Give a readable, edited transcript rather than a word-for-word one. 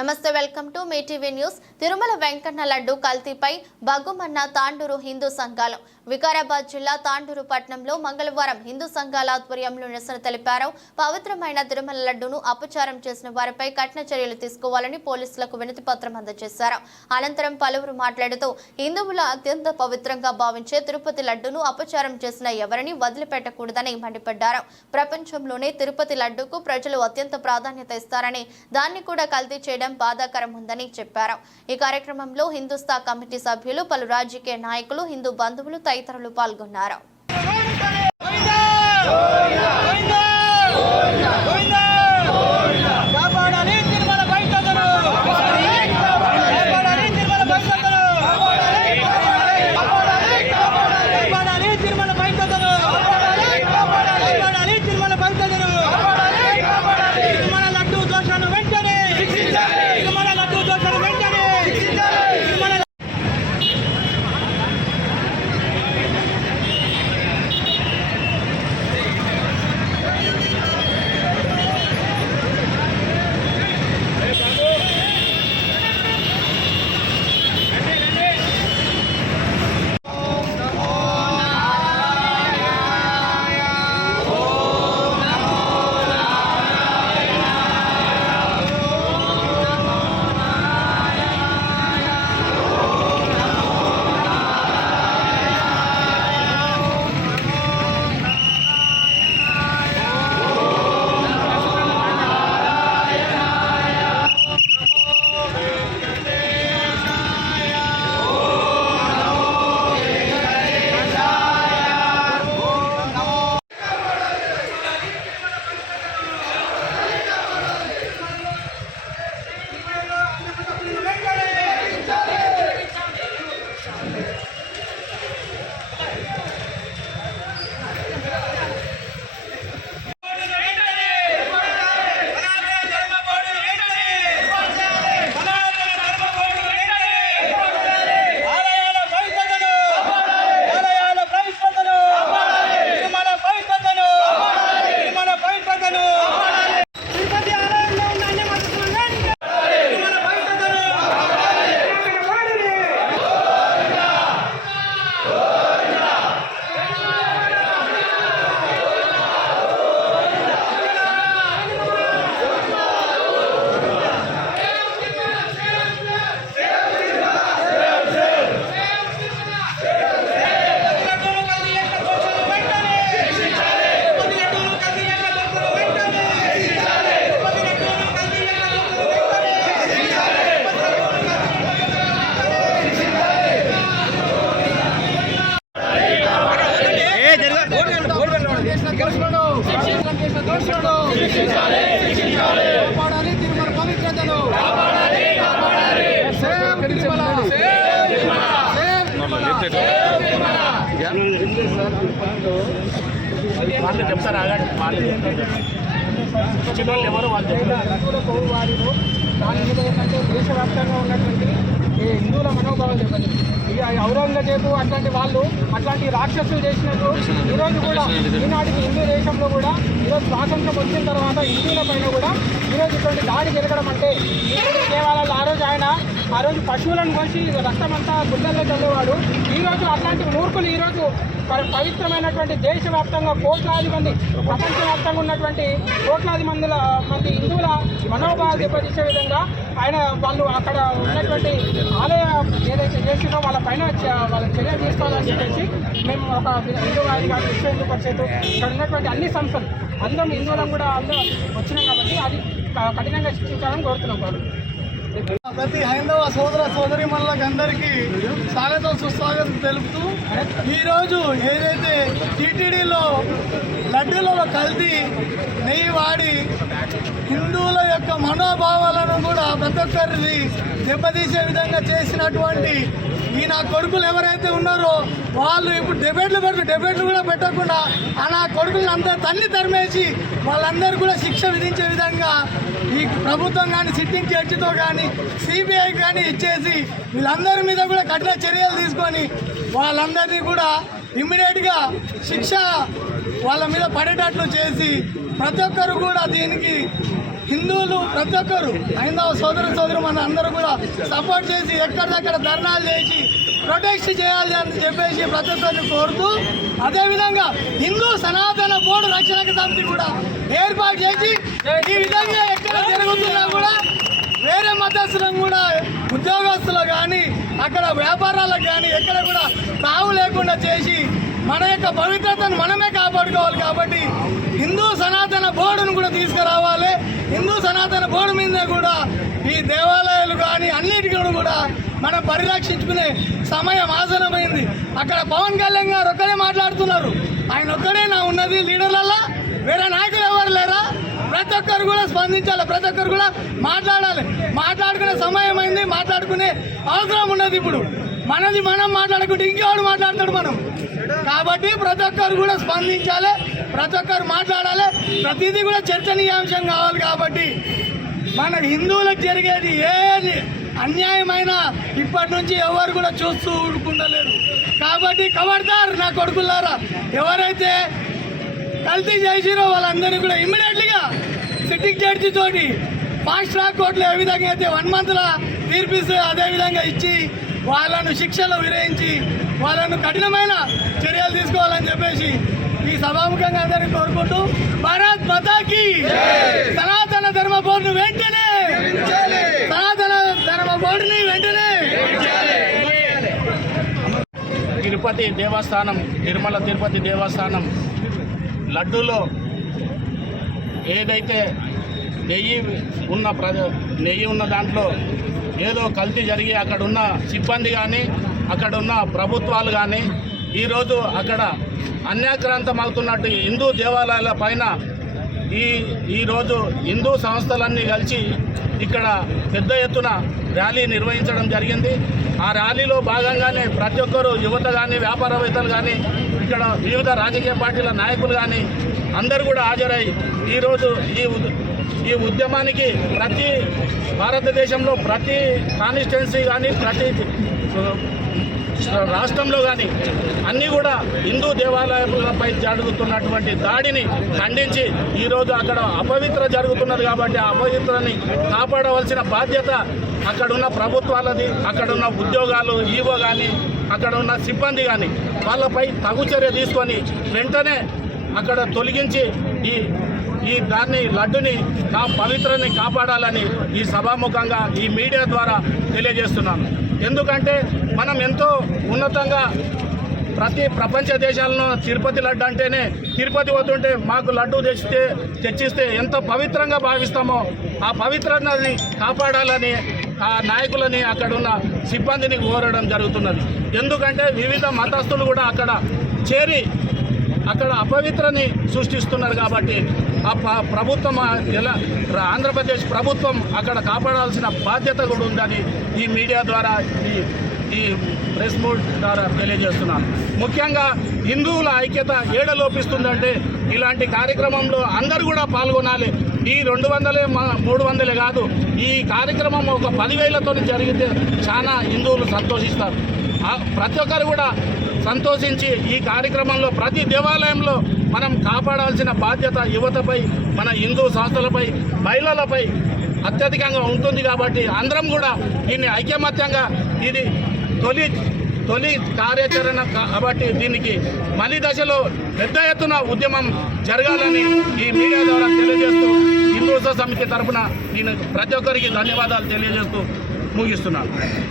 నమస్తే, welcome to Mee TV news. Tirumala Venkanna laddu కల్తీపై బగ్గుమన్న తాండూరు హిందూ సంఘాలు. వికారాబాద్ జిల్లా తాండూరు పట్టణంలో మంగళవారం హిందూ సంఘాల ఆధ్వర్యంలో నిరసన తెలిపారు. పవిత్రమైన తిరుమల లడ్డును అపచారం చేసిన వారిపై కఠిన చర్యలు తీసుకోవాలని పోలీసులకు వినతి పత్రం అందజేశారు. అనంతరం పలువురు మాట్లాడుతూ హిందువుల అత్యంత పవిత్రంగా భావించే తిరుపతి లడ్డును అపచారం చేసిన ఎవరిని వదిలిపెట్టకూడదని మండిపడ్డారు. ప్రపంచంలోనే తిరుపతి లడ్డుకు ప్రజలు అత్యంత ప్రాధాన్యత ఇస్తారని, దాన్ని కూడా కల్తీ చేయడం బాధాకరం ఉందని చెప్పారు. ఈ కార్యక్రమంలో హిందూస్థా కమిటీ సభ్యులు, పలు రాజకీయ నాయకులు, హిందూ బంధువులు తదితరులు పాల్గొన్నారు. వాళ్ళు చెప్తారు వాళ్ళు ఎవరు వారిలో దాని మీద ఏంటంటే దేశవ్యాప్తంగా ఉన్నటువంటి హిందువుల మనోభావాలు చెప్పండి. ఇక ఔరంగజేబు అట్లాంటి వాళ్ళు అట్లాంటి రాక్షసులు చేసినట్టు ఈరోజు కూడా ఈనాటికి హిందూ దేశంలో కూడా ఈరోజు స్వాతంత్రం వచ్చిన తర్వాత హిందువుల పైన కూడా ఈరోజు ఇటువంటి దాడి జరగడం అంటే దేవాలయాలు ఆ రోజు పశువులను కోసి రక్తమంతా గుండెల్లో చల్లేవాడు. ఈరోజు అట్లాంటి మూర్ఖులు ఈరోజు పవిత్రమైనటువంటి దేశవ్యాప్తంగా కోట్లాది మంది, ప్రపంచవ్యాప్తంగా ఉన్నటువంటి కోట్లాది మంది హిందువుల మనోభావాలు దెబ్బతీసే విధంగా వాళ్ళు అక్కడ ఉన్నటువంటి ఆలయ ఏదైతే చేసిందో వాళ్ళ పైన వాళ్ళ చర్యలు తీసుకోవాలని చెప్పేసి మేము ఒక హిందూ గారి విశ్వ హిందూ పరిషత్ ఇక్కడ ఉన్నటువంటి అన్ని సంస్థలు అందరం హిందువులను కూడా అందరూ వచ్చినాం కాబట్టి అది కఠినంగా శిక్షించాలని కోరుతున్నాం వాళ్ళు. ప్రతి హైందవ సోదర సోదరీమణులకు అందరికీ స్వాగతం సుస్వాగతం తెలుపుతూ ఈరోజు ఏదైతే టీటీడీలో లడ్డూలలో కల్తీ నెయ్యి వాడి హిందువుల యొక్క మనోభావాలను కూడా ప్రతి ఒక్కరిని దెబ్బతీసే విధంగా చేసినటువంటి ఈ నా కొడుకులు ఎవరైతే ఉన్నారో వాళ్ళు ఇప్పుడు డిబేట్లు కూడా పెట్టకుండా ఆ నా కొడుకులను అందరూ తరిమేసి వాళ్ళందరూ కూడా శిక్ష విధించే విధంగా ఈ ప్రభుత్వం కానీ సిట్టింగ్ జడ్జితో కానీ సిబిఐ కానీ ఇచ్చేసి వీళ్ళందరి మీద కూడా కఠిన చర్యలు తీసుకొని వాళ్ళందరినీ కూడా ఇమ్మీడియట్గా శిక్ష వాళ్ళ మీద పడేటట్లు చేసి ప్రతి ఒక్కరు కూడా దీనికి హిందువులు ప్రతి ఒక్కరు హైందవ సోదరు మన అందరూ కూడా సపోర్ట్ చేసి ఎక్కడిదక్కడ ధర్నాలు చేసి ప్రొటెక్ట్ చేయాలి అని చెప్పేసి ప్రతి ఒక్కరిని కోరుతూ, అదేవిధంగా హిందూ సనాతన బోర్డు రక్షణ సమితి కూడా ఏర్పాటు చేసి ఈ విధంగా ఎక్కడ జరుగుతున్నా కూడా వేరే మతస్థులను కూడా ఉద్యోగస్తులు కానీ అక్కడ వ్యాపారాలకు కానీ ఎక్కడ కూడా తావు లేకుండా చేసి మన యొక్క పవిత్రతను మనమే కాపాడుకోవాలి. కాబట్టి హిందూ సనాతన బోర్డును కూడా తీసుకురావాలి. హిందూ సనాతన బోర్డు మీద కూడా ఈ దేవాలయాలు కానీ అన్నిటికీ కూడా మనం పరిరక్షించుకునే సమయం ఆసనమైంది. అక్కడ పవన్ కళ్యాణ్ గారు ఒక్కడే మాట్లాడుతున్నారు, ఆయన ఒక్కడే నా ఉన్నది లీడర్లల్లా, వేరే నాయకులు ఎవరు లేరా? ప్రతి ఒక్కరు కూడా స్పందించాలి, ప్రతి ఒక్కరు కూడా మాట్లాడాలి. మాట్లాడుకునే సమయం అయింది, మాట్లాడుకునే అవసరం ఉన్నది. ఇప్పుడు మనది మనం మాట్లాడుకుంటే ఇంకెవడు మాట్లాడతాడు మనం. కాబట్టి ప్రతి ఒక్కరు కూడా స్పందించాలి, ప్రతి ఒక్కరు మాట్లాడాలి, ప్రతిదీ కూడా చర్చనీయాంశం కావాలి. కాబట్టి మన హిందువులకు జరిగేది ఏది అన్యాయమైన ఇప్పటి నుంచి ఎవరు కూడా చూస్తూ ఊరుకుంటలేరు. కాబట్టి ఖబర్దార్ నా కొడుకులారా, ఎవరైతే కల్తీ చేసిరో వాళ్ళందరినీ కూడా ఇమ్మీడియట్లీగా సిట్టింగ్ జడ్జి తోటి ఫాస్ట్ ట్రాక్ కోర్టులో ఏ విధంగా అయితే 1 monthలో తీర్పిస్తే అదేవిధంగా ఇచ్చి వాళ్ళను శిక్షలు విరయించి వాళ్ళను కఠినమైన చర్యలు తీసుకోవాలని చెప్పేసి ఈ సభాముఖంగా అందరినీ కోరుకుంటూ, భారత్ మాతాకి సనాతన ధర్మ బోర్డును వెంటనే, సనాతన ధర్మ బోర్డుని వెంటనే తిరుపతి దేవస్థానం, తిరుమల తిరుపతి దేవస్థానం లడ్డూలో ఏదైతే నెయ్యి ఉన్న దాంట్లో ఏదో కల్తీ జరిగి అక్కడున్న సిబ్బంది కానీ అక్కడున్న ప్రభుత్వాలు కానీ ఈరోజు అక్కడ అన్యాక్రాంతమవుతున్నట్టు హిందూ దేవాలయాల పైన ఈరోజు హిందూ సంస్థలన్నీ కలిసి ఇక్కడ పెద్ద ఎత్తున ర్యాలీ నిర్వహించడం జరిగింది. ఆ ర్యాలీలో భాగంగానే ప్రతి ఒక్కరు యువత కానీ వ్యాపారవేత్తలు కానీ ఇక్కడ వివిధ రాజకీయ పార్టీల నాయకులు కానీ అందరూ కూడా హాజరై ఈరోజు ఈ ఉద్యమానికి ప్రతి భారతదేశంలో ప్రతి కాన్స్టిట్యున్సీ కానీ ప్రతి రాష్ట్రంలో కానీ అన్నీ కూడా హిందూ దేవాలయాలపై జరుగుతున్నటువంటి దాడిని ఖండించి ఈరోజు అక్కడ అపవిత్ర జరుగుతున్నది. కాబట్టి ఆ అపవిత్రని కాపాడవలసిన బాధ్యత అక్కడున్న ప్రభుత్వాలది, అక్కడున్న ఉద్యోగాలు ఈవో కానీ అక్కడ ఉన్న సిబ్బంది కానీ వాళ్ళపై తగు చర్య తీసుకొని వెంటనే అక్కడ తొలగించి ఈ దాన్ని లడ్డుని పవిత్రని కాపాడాలని ఈ సభాముఖంగా ఈ మీడియా ద్వారా తెలియజేస్తున్నాను. ఎందుకంటే మనం ఎంతో ఉన్నతంగా ప్రతి ప్రపంచ దేశాలను తిరుపతి లడ్డు అంటేనే తిరుపతి పోతుంటే మాకు లడ్డు తెచ్చిస్తే ఎంత పవిత్రంగా భావిస్తామో ఆ పవిత్రతని కాపాడాలని ఆ నాయకులని అక్కడున్న సిబ్బందిని కోరడం జరుగుతున్నది. ఎందుకంటే వివిధ మతస్థులు కూడా అక్కడ చేరి అక్కడ అపవిత్రని సృష్టిస్తున్నారు. కాబట్టి ఆ ప్రభుత్వం ఆంధ్రప్రదేశ్ ప్రభుత్వం అక్కడ కాపాడాల్సిన బాధ్యత కూడా ఉందని ఈ మీడియా ద్వారా ఈ ప్రెస్ మీట్ ద్వారా తెలియజేస్తున్నాను. ముఖ్యంగా హిందువుల ఐక్యత ఏడ లోపిస్తుందంటే ఇలాంటి కార్యక్రమంలో అందరూ కూడా పాల్గొనాలి. ఈ 200 300 కాదు, ఈ కార్యక్రమం ఒక 10,000తో జరిగితే చాలా హిందువులు సంతోషిస్తారు. ప్రతి ఒక్కరు కూడా సంతోషించి ఈ కార్యక్రమంలో ప్రతి దేవాలయంలో మనం కాపాడాల్సిన బాధ్యత యువతపై, మన హిందూ సంస్థలపై, మహిళలపై అత్యధికంగా ఉంటుంది. కాబట్టి అందరం కూడా దీన్ని ఐకమత్యంగా ఇది తొలి కార్యాచరణ కాబట్టి దీనికి మలి దశలో పెద్ద ఎత్తున ఉద్యమం జరగాలని ఈ మీడియా ద్వారా తెలియజేస్తూ హిందూ సమితి తరఫున నేను ప్రతి ఒక్కరికి ధన్యవాదాలు తెలియజేస్తూ ముగిస్తున్నాను.